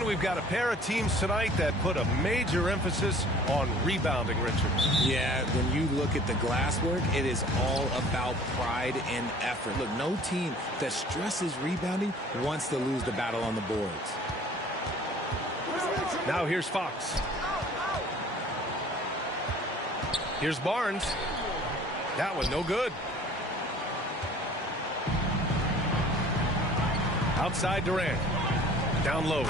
And we've got a pair of teams tonight that put a major emphasis on rebounding, Richard. Yeah, when you look at the glass work, it is all about pride and effort. Look, no team that stresses rebounding wants to lose the battle on the boards. Now here's Fox. Here's Barnes. That one no good. Outside Durant. Down low.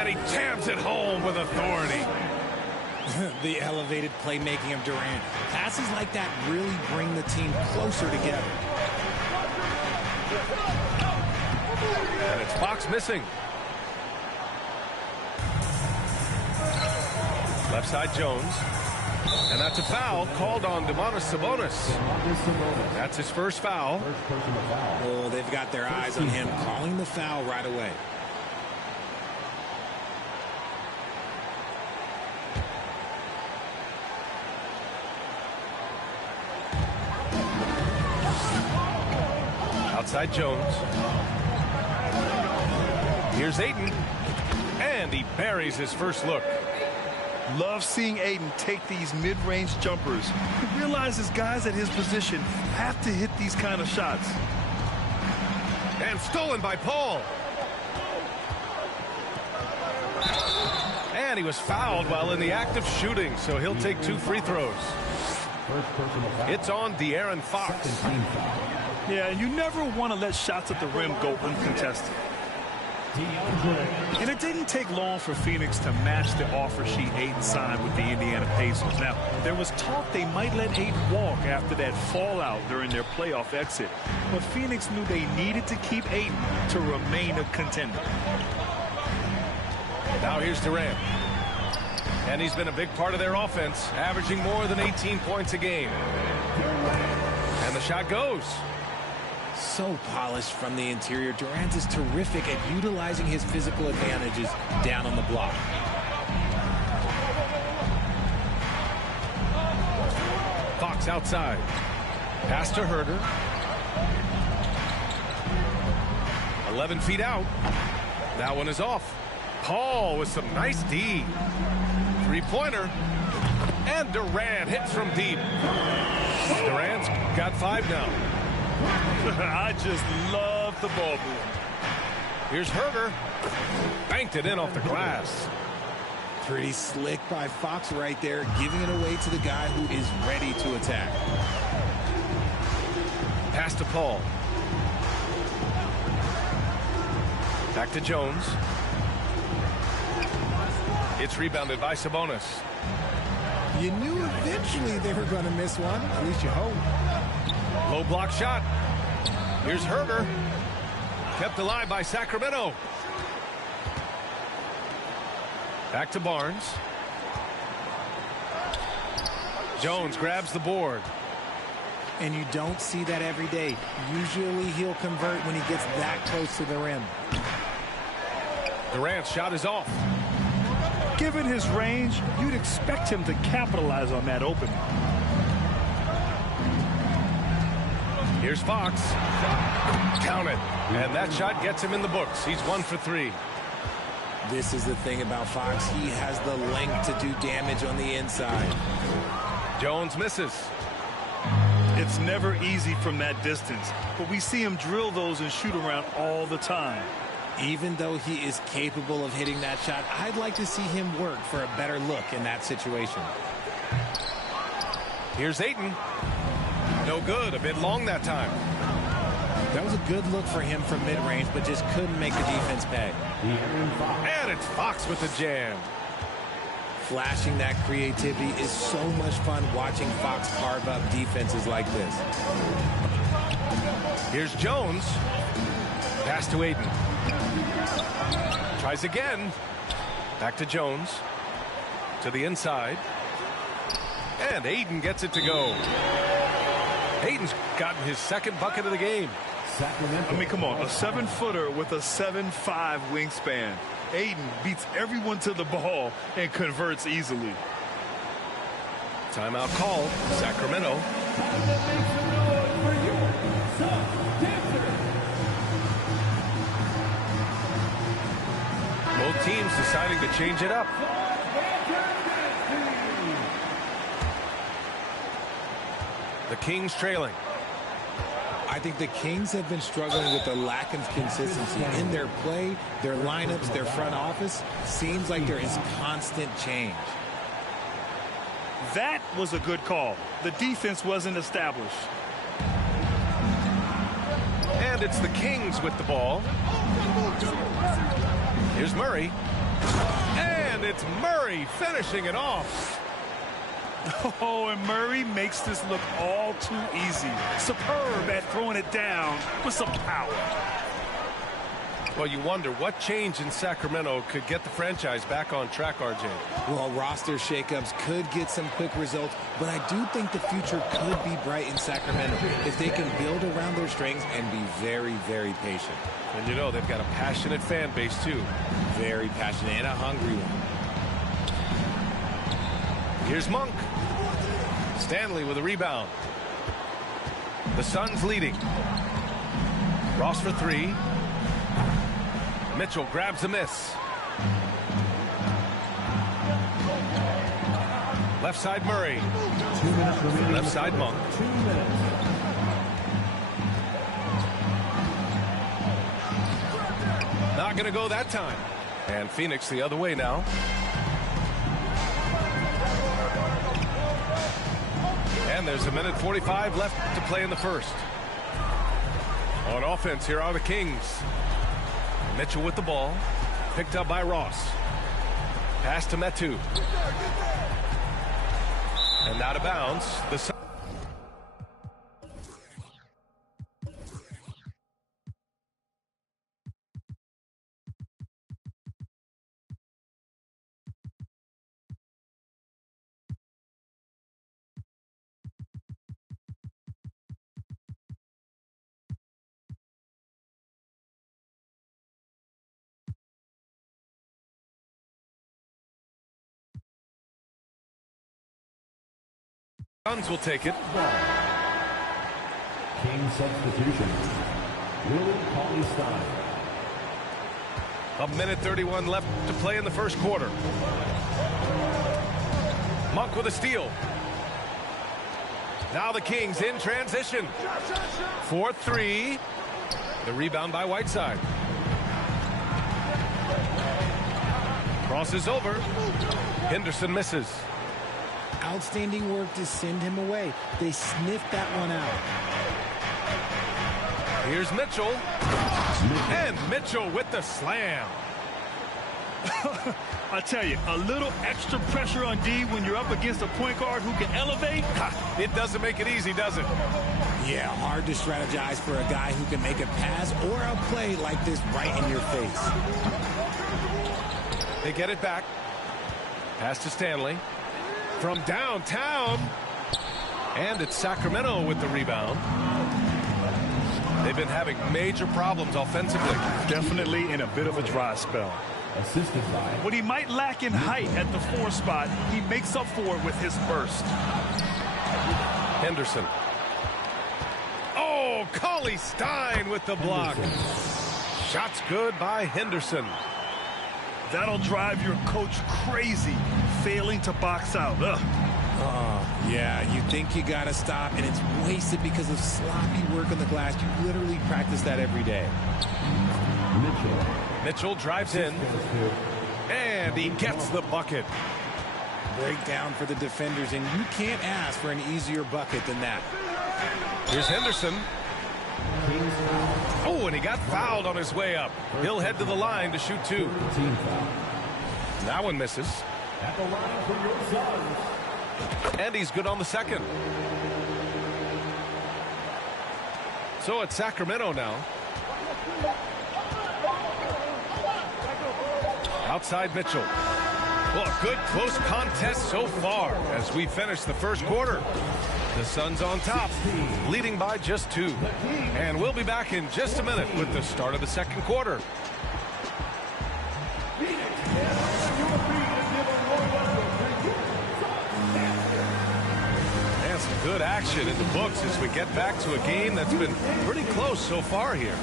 And he jams it home with authority. The elevated playmaking of Durant. Passes like that really bring the team closer together. And it's Fox missing. Left side Jones. And that's a foul called on Domantas Sabonis. That's his first foul. Oh, they've got their eyes on him, calling the foul right away. Outside Jones. Here's Ayton. And he buries his first look. Love seeing Ayton take these mid-range jumpers. He realizes guys at his position have to hit these kind of shots. And stolen by Paul. And he was fouled while in the act of shooting, so he'll take 2 free throws. It's on De'Aaron Fox. Yeah, you never want to let shots at the rim go uncontested. And it didn't take long for Phoenix to match the offer sheet Ayton signed with the Indiana Pacers. Now, there was talk they might let Ayton walk after that fallout during their playoff exit. But Phoenix knew they needed to keep Ayton to remain a contender. Now here's Durant. And he's been a big part of their offense, averaging more than 18 points a game. And the shot goes. So polished from the interior. Durant is terrific at utilizing his physical advantages down on the block. Fox outside. Pass to Herder. 11 feet out. That one is off. Paul with some nice D. Three-pointer. And Durant hits from deep. Durant's got 5 now. I just love the ball movement. Here's Herder. Banked it in off the glass. Pretty slick by Fox right there, giving it away to the guy who is ready to attack. Pass to Paul. Back to Jones. It's rebounded by Sabonis. You knew eventually they were going to miss one. At least you hope. Low block shot. Here's Herder. Kept alive by Sacramento. Back to Barnes. Jones grabs the board. And you don't see that every day. Usually he'll convert when he gets that close to the rim. Durant's shot is off. Given his range, you'd expect him to capitalize on that opening. Here's Fox. Count it. And that shot gets him in the books. He's 1 for 3. This is the thing about Fox. He has the length to do damage on the inside. Jones misses. It's never easy from that distance, but we see him drill those and shoot around all the time. Even though he is capable of hitting that shot, I'd like to see him work for a better look in that situation. Here's Ayton. No good. A bit long that time. That was a good look for him from mid-range, but just couldn't make the defense pay. And it's Fox with the jam. Flashing that creativity is so much fun watching Fox carve up defenses like this. Here's Jones. Pass to Aiden. Tries again. Back to Jones. To the inside. And Aiden gets it to go. Aiden's gotten his second bucket of the game. I mean, come on. A 7-footer with a 7'5" wingspan. Aiden beats everyone to the ball and converts easily. Timeout called. Sacramento. Both teams deciding to change it up. The Kings trailing. I think the Kings have been struggling with the lack of consistency in their play, their lineups, their front office. Seems like there is constant change. That was a good call. The defense wasn't established. And it's the Kings with the ball. Here's Murray. And it's Murray finishing it off. Oh, and Murray makes this look all too easy. Superb at throwing it down with some power. Well, you wonder what change in Sacramento could get the franchise back on track, RJ. Well, roster shakeups could get some quick results, but I do think the future could be bright in Sacramento if they can build around their strengths and be very, very patient. And you know they've got a passionate fan base, too. Very passionate and a hungry one. Here's Monk. Stanley with a rebound. The Suns leading. Ross for three. Mitchell grabs a miss. Left side Murray. Left side Monk. Not going to go that time. And Phoenix the other way now. And there's a minute 45 left to play in the first. On offense, here are the Kings. Mitchell with the ball. Picked up by Ross. Pass to Metu. And out of bounds. The Suns will take it. King substitution. Willie Cauley-Stein. A minute 31 left to play in the first quarter. Monk with a steal. Now the Kings in transition. 4-3. The rebound by Whiteside. Crosses over. Henderson misses. Outstanding work to send him away. They sniffed that one out. Here's Mitchell. And Mitchell with the slam. I tell you, a little extra pressure on D when you're up against a point guard who can elevate. It doesn't make it easy, does it? Yeah, hard to strategize for a guy who can make a pass or a play like this right in your face. They get it back. Pass to Stanley. From downtown. And it's Sacramento with the rebound. They've been having major problems offensively. Definitely in a bit of a dry spell. Assisted by What he might lack in height at the 4 spot, he makes up for it with his burst. Henderson. Oh, Cauley-Stein with the block. Shots good by Henderson. That'll drive your coach crazy, failing to box out. Ugh. Yeah, you think you got to stop, and it's wasted because of sloppy work on the glass. You literally practice that every day. Mitchell drives in, and he gets the bucket. Breakdown for the defenders, and you can't ask for an easier bucket than that. Here's Henderson. Team's foul. Oh, and he got fouled on his way up. He'll head to the line to shoot 2. Team foul. That one misses. At the line for your Suns. And he's good on the second. So it's Sacramento now. Outside Mitchell. Well, good close contest so far as we finish the first quarter. The Suns on top, leading by just 2. And we'll be back in just a minute with the start of the second quarter. And some good action in the books as we get back to a game that's been pretty close so far here.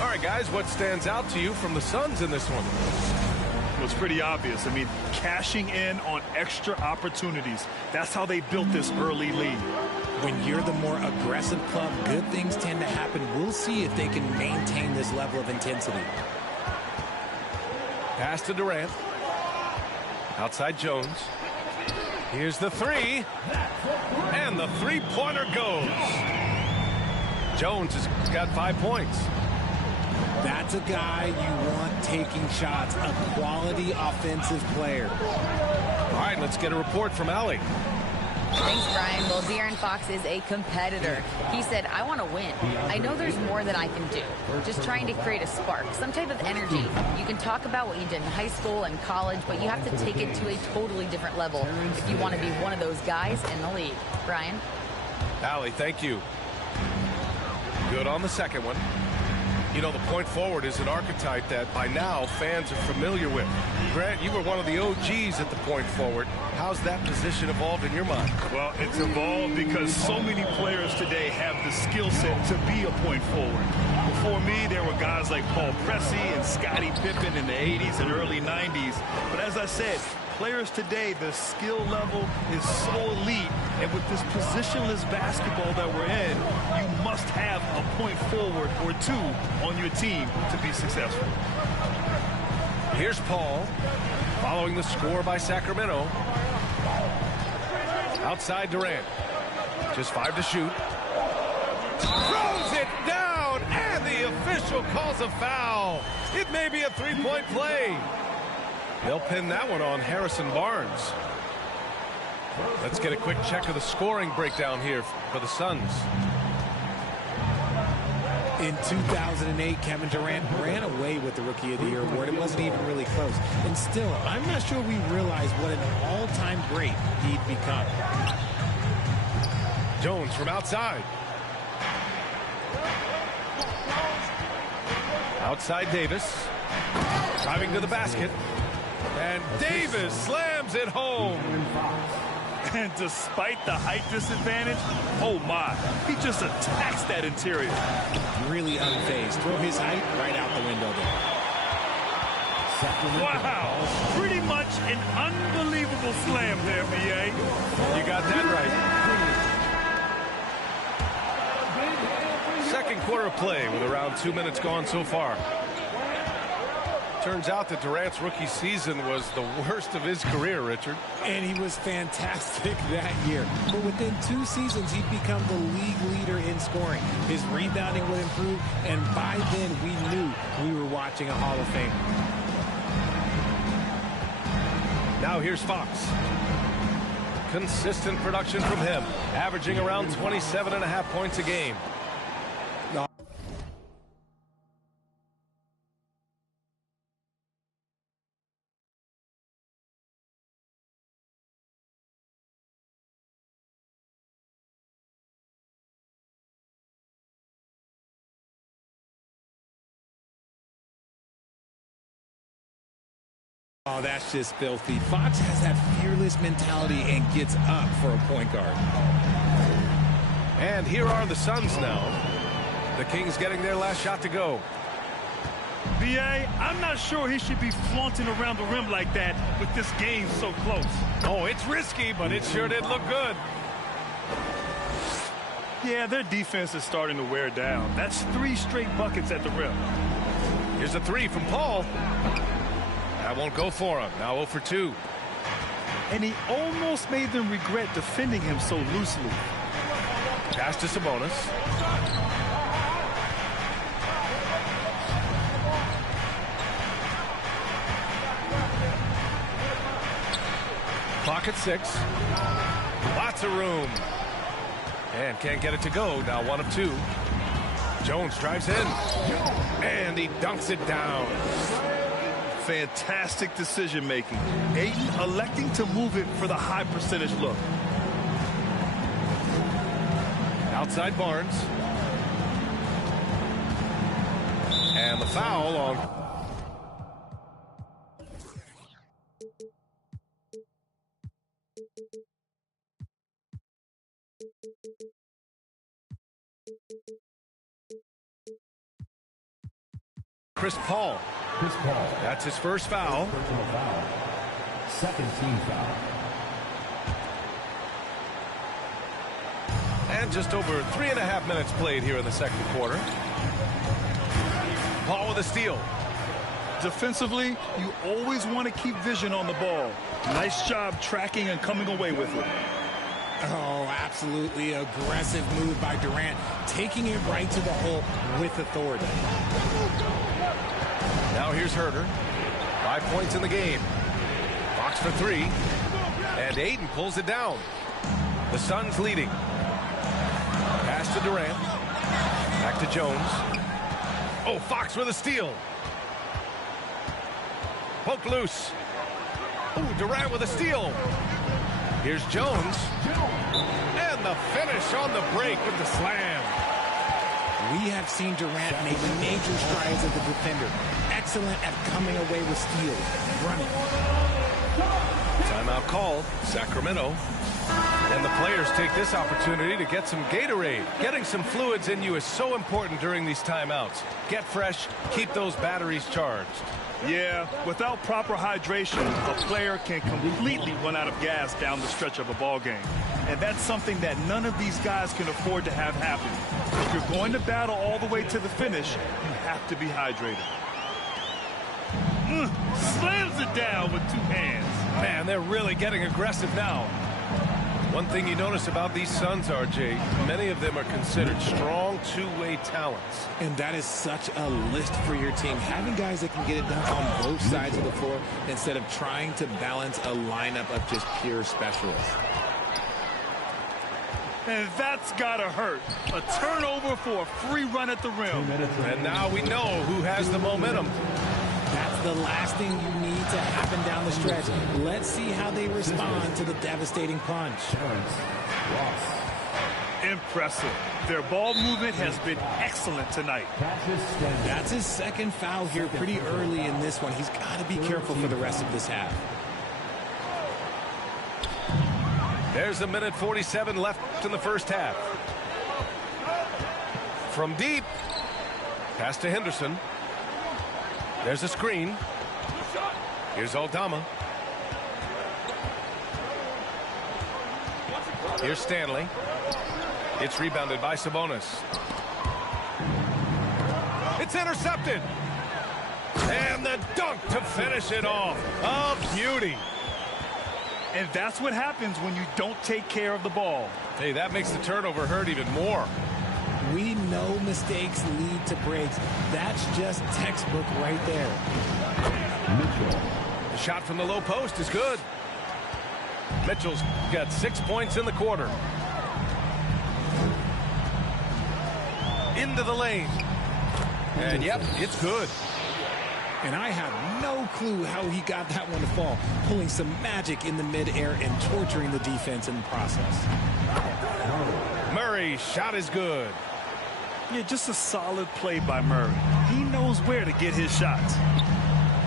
All right, guys, what stands out to you from the Suns in this one? Well, it's pretty obvious. I mean, cashing in on extra opportunities. That's how they built this early lead. When you're the more aggressive club, good things tend to happen. We'll see if they can maintain this level of intensity. Pass to Durant. Outside Jones. Here's the 3. And the 3-pointer goes. Jones has got 5 points. That's a guy you want taking shots, a quality offensive player. All right, let's get a report from Allie. Thanks, Brian. Well, De'Aaron Fox is a competitor. He said, I want to win. I know there's more that I can do. Just trying to create a spark, some type of energy. You can talk about what you did in high school and college, but you have to take it to a totally different level if you want to be one of those guys in the league. Brian? Allie, thank you. Good on the second one. You know, the point forward is an archetype that by now fans are familiar with. Grant, you were one of the OGs at the point forward. How's that position evolved in your mind? Well, it's evolved because so many players today have the skill set to be a point forward. Before me, there were guys like Paul Pressey and Scottie Pippen in the 80s and early 90s. But as I said, players today, the skill level is so elite. And with this positionless basketball that we're in, you must have a point forward or 2 on your team to be successful. Here's Paul, following the score by Sacramento. Outside Durant. Just 5 to shoot. Throws it down, and the official calls a foul. It may be a 3-point play. They'll pin that one on Harrison Barnes. Let's get a quick check of the scoring breakdown here for the Suns. In 2008, Kevin Durant ran away with the Rookie of the Year award. It wasn't even really close. And still, I'm not sure we realize what an all-time great he'd become. Jones from outside. Outside Davis. Driving to the basket. And Davis slams it home. And despite the height disadvantage, oh my, he just attacks that interior. Really unfazed. Throw his height right out the window there. Wow, pretty much an unbelievable slam there, B.A. You got that right. Second quarter of play with around 2 minutes gone so far. Turns out that Durant's rookie season was the worst of his career, Richard. And he was fantastic that year. But within 2 seasons, he'd become the league leader in scoring. His rebounding would improve, and by then we knew we were watching a Hall of Famer. Now here's Fox. Consistent production from him, averaging around 27.5 points a game. Oh, that's just filthy. Fox has that fearless mentality and gets up for a point guard. And here are the Suns now. The Kings getting their last shot to go. B.A., I'm not sure he should be flaunting around the rim like that with this game so close. Oh, it's risky, but it sure did look good. Yeah, their defense is starting to wear down. That's 3 straight buckets at the rim. Here's a 3 from Paul. That won't go for him. Now 0 for 2. And he almost made them regret defending him so loosely. Pass to Sabonis. Clock at 6. Lots of room. And can't get it to go. Now 1 of 2. Jones drives in. And he dunks it down. Fantastic decision making. Ayton electing to move it for the high percentage look. Outside Barnes. And the foul on. Chris Paul. That's his first foul. Personal foul. Second team foul. And just over 3.5 minutes played here in the second quarter. Paul with a steal. Defensively, you always want to keep vision on the ball. Nice job tracking and coming away with it. Oh, absolutely aggressive move by Durant, taking it right to the hole with authority. Now here's Herter. 5 points in the game. Fox for 3. And Ayton pulls it down. The Suns leading. Pass to Durant. Back to Jones. Oh, Fox with a steal. Poke loose. Oh, Durant with a steal. Here's Jones. And the finish on the break with the slam. We have seen Durant make major strides as a defender. Excellent at coming away with steals. Running. Timeout called. Sacramento. And the players take this opportunity to get some Gatorade. Getting some fluids in you is so important during these timeouts. Get fresh. Keep those batteries charged. Yeah, without proper hydration, a player can completely run out of gas down the stretch of a ball game. And that's something that none of these guys can afford to have happen. If you're going to battle all the way to the finish, you have to be hydrated. Slams it down with 2 hands. Man, they're really getting aggressive now. One thing you notice about these Suns, RJ, many of them are considered strong two-way talents. And that is such a list for your team. Having guys that can get it done on both sides of the floor instead of trying to balance a lineup of just pure specialists. And that's gotta hurt. A turnover for a free run at the rim. And now we know who has the momentum. That's the last thing you need to happen down the stretch. Let's see how they respond to the devastating punch. Impressive. Their ball movement has been excellent tonight. That's his second foul here pretty early in this one. He's got to be careful for the rest of this half. There's 1:47 left in the first half. From deep. Pass to Henderson. There's a screen. Here's Aldama. Here's Stanley. It's rebounded by Sabonis. It's intercepted. And the dunk to finish it off. A beauty. And that's what happens when you don't take care of the ball. Hey, that makes the turnover hurt even more. We know mistakes lead to breaks. That's just textbook right there. The shot from the low post is good. Mitchell's got 6 points in the quarter. Into the lane. And yep, it's good. And I have no clue how he got that one to fall. Pulling some magic in the midair and torturing the defense in the process. Murray's shot is good. Yeah, just a solid play by Murray. He knows where to get his shots.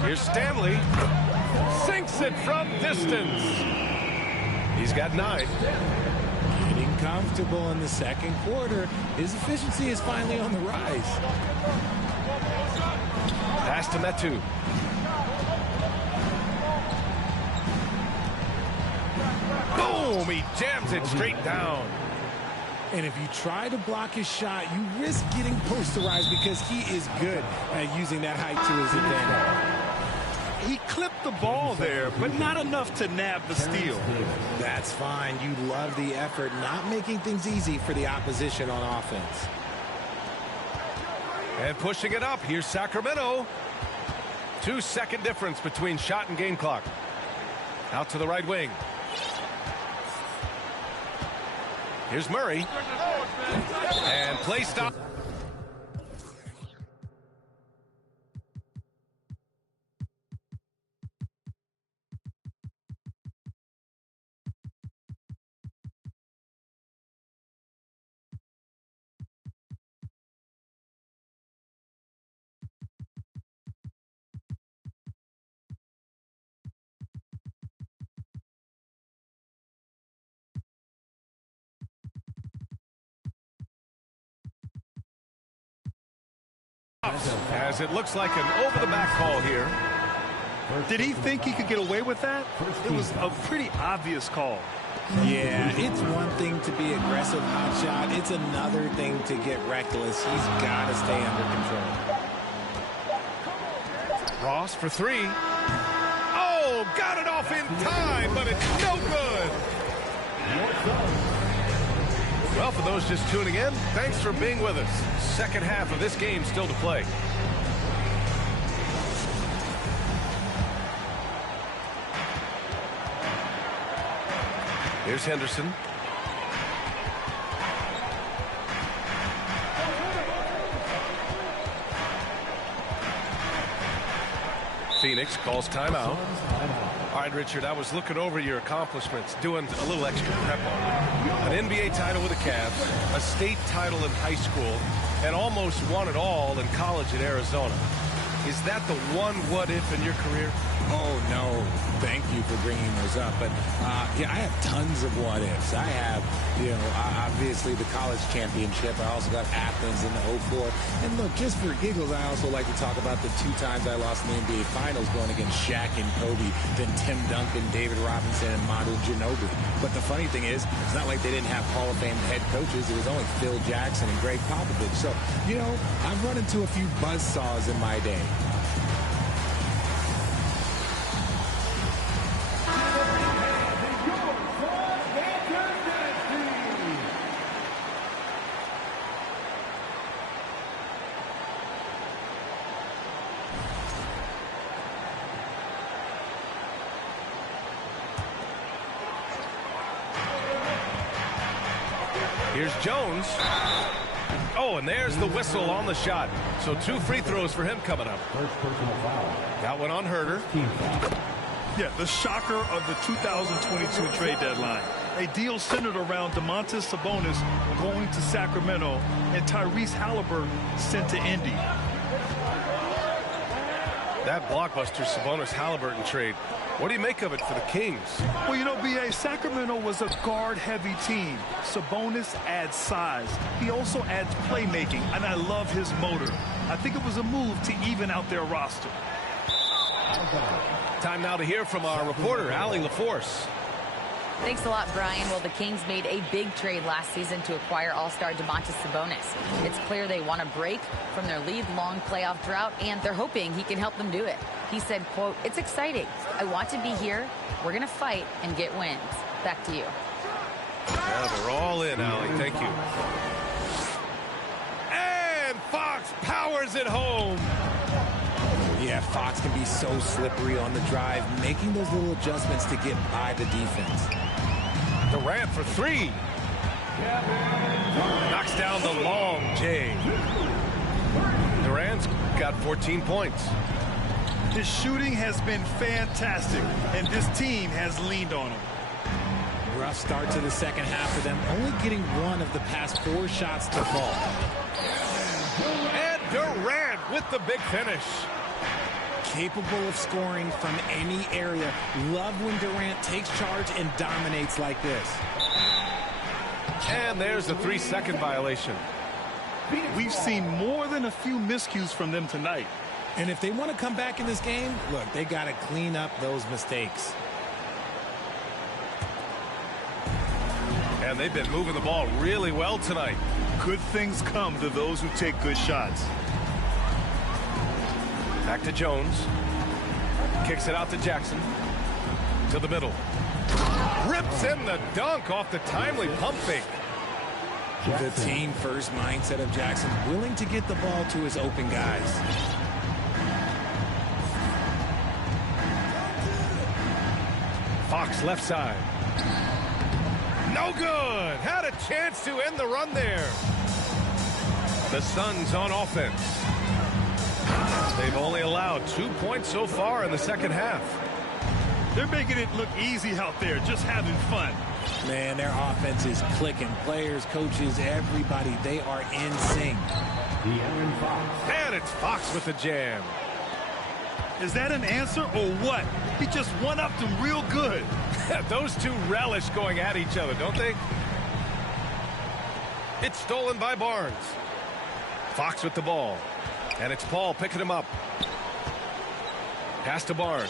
Here's Stanley. Sinks it from distance. He's got 9. Getting comfortable in the second quarter. His efficiency is finally on the rise. Pass to Metu. Boom! He jams it straight down. And if you try to block his shot, you risk getting posterized because he is good at using that height to his advantage. He clipped the ball there, but not enough to nab the steal. That's fine. You love the effort, not making things easy for the opposition on offense. And pushing it up, here's Sacramento. 2-second difference between shot and game clock. Out to the right wing. Here's Murray. And play stop. As it looks like an over-the-back call here. Did he think he could get away with that? It was a pretty obvious call. Yeah, it's one thing to be aggressive hot shot. It's another thing to get reckless. He's got to stay under control. Ross for three. Oh, got it off in time, but it's no good. Well, for those just tuning in, thanks for being with us. Second half of this game still to play. Here's Henderson. Phoenix calls timeout. All right, Richard, I was looking over your accomplishments, doing a little extra prep on it. An NBA title with the Cavs, a state title in high school, and almost won it all in college at Arizona. Is that the one what-if in your career? Oh, no. Thank you for bringing those up. But, yeah, I have tons of what-ifs. I have, obviously the college championship. I also got Athens in the 04. And, look, just for giggles, I also like to talk about the 2 times I lost in the NBA Finals going against Shaq and Kobe, then Tim Duncan, David Robinson, and Manu Ginobili. But the funny thing is, it's not like they didn't have Hall of Fame head coaches. It was only Phil Jackson and Greg Popovich. So, I've run into a few buzzsaws in my day. Here's Jones. Oh, and there's the whistle on the shot. So 2 free throws for him coming up. First personal foul. Got one on Herter. Yeah, the shocker of the 2022 trade deadline. A deal centered around Domantas Sabonis going to Sacramento and Tyrese Halliburton sent to Indy. That blockbuster Sabonis-Halliburton trade. What do you make of it for the Kings? Well, B.A., Sacramento was a guard-heavy team. Sabonis adds size. He also adds playmaking, and I love his motor. I think it was a move to even out their roster. Time now to hear from our reporter, Allie LaForce. Thanks a lot, Brian. Well, the Kings made a big trade last season to acquire all-star Domantas Sabonis. It's clear they want to break from their league-long playoff drought, and they're hoping he can help them do it. He said, quote, "It's exciting. I want to be here. We're going to fight and get wins." Back to you. Yeah, they're all in, Allie. Thank you. And Fox powers it home. Yeah, Fox can be so slippery on the drive, making those little adjustments to get by the defense. Durant for 3. Knocks down the long J. Durant's got 14 points. His shooting has been fantastic, and this team has leaned on him. Rough start to the second half for them, only getting 1 of the past 4 shots to fall. And Durant with the big finish. Capable of scoring from any area. Love when Durant takes charge and dominates like this. And there's a 3-second violation. We've seen more than a few miscues from them tonight. And if they want to come back in this game, look, they got to clean up those mistakes. And they've been moving the ball really well tonight. Good things come to those who take good shots. Back to Jones. Kicks it out to Jackson. To the middle. Rips in the dunk off the timely pump fake. The team first mindset of Jackson, willing to get the ball to his open guys. Fox left side. No good. Had a chance to end the run there. The Suns on offense. They've only allowed 2 points so far in the second half. They're making it look easy out there, just having fun. Man, their offense is clicking. Players, coaches, everybody, they are in sync. De'Aaron Fox. And it's Fox with the jam. Is that an answer or what? He just one-upped them real good. Those two relish going at each other, don't they? It's stolen by Barnes. Fox with the ball. And it's Paul picking him up. Pass to Barnes.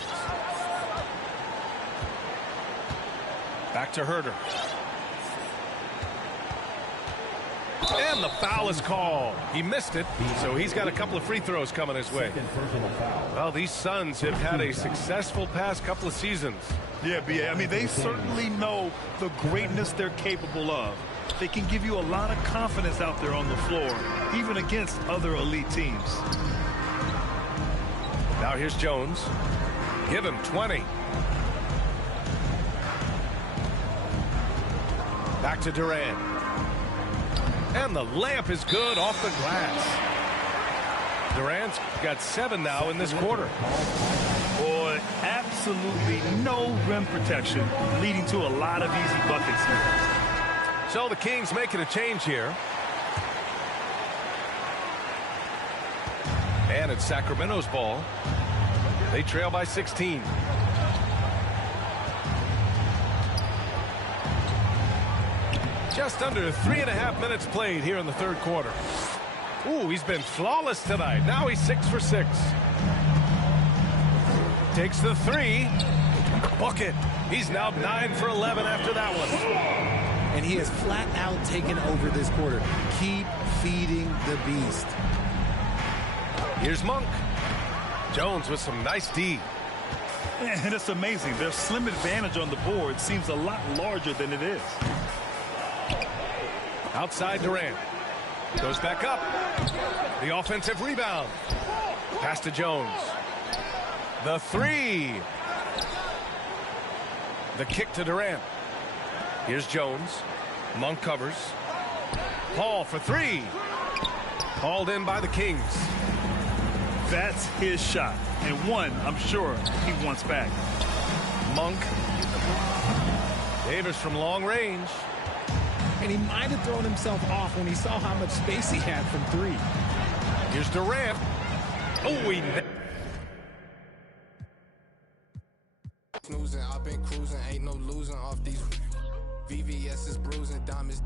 Back to Herter. And the foul is called. He missed it, so he's got a couple of free throws coming his way. Well, these Suns have had a successful past couple of seasons. Yeah, B.A. I mean, they certainly know the greatness they're capable of. They can give you a lot of confidence out there on the floor, even against other elite teams. Now here's Jones. Give him 20. Back to Durant. And the layup is good off the glass. Durant's got 7 now in this quarter. Boy, absolutely no rim protection, leading to a lot of easy buckets. So the Kings making a change here. And it's Sacramento's ball. They trail by 16. Just under 3.5 minutes played here in the third quarter. Ooh, he's been flawless tonight. Now he's 6 for 6. Takes the 3. Bucket. He's now 9 for 11 after that one. And he has flat out taken over this quarter. Keep feeding the beast. Here's Monk. Jones with some nice D. And it's amazing. Their slim advantage on the board seems a lot larger than it is. Outside Durant. Goes back up. The offensive rebound. Pass to Jones. The 3. The kick to Durant. Here's Jones. Monk covers. Paul for 3. Called in by the Kings. That's his shot, and one I'm sure he wants back. Monk. Davis from long range. And he might have thrown himself off when he saw how much space he had from 3. Here's Durant. Oh, he... Snoozing, I've been cruising, ain't no losing off these VVS is bruising, diamonds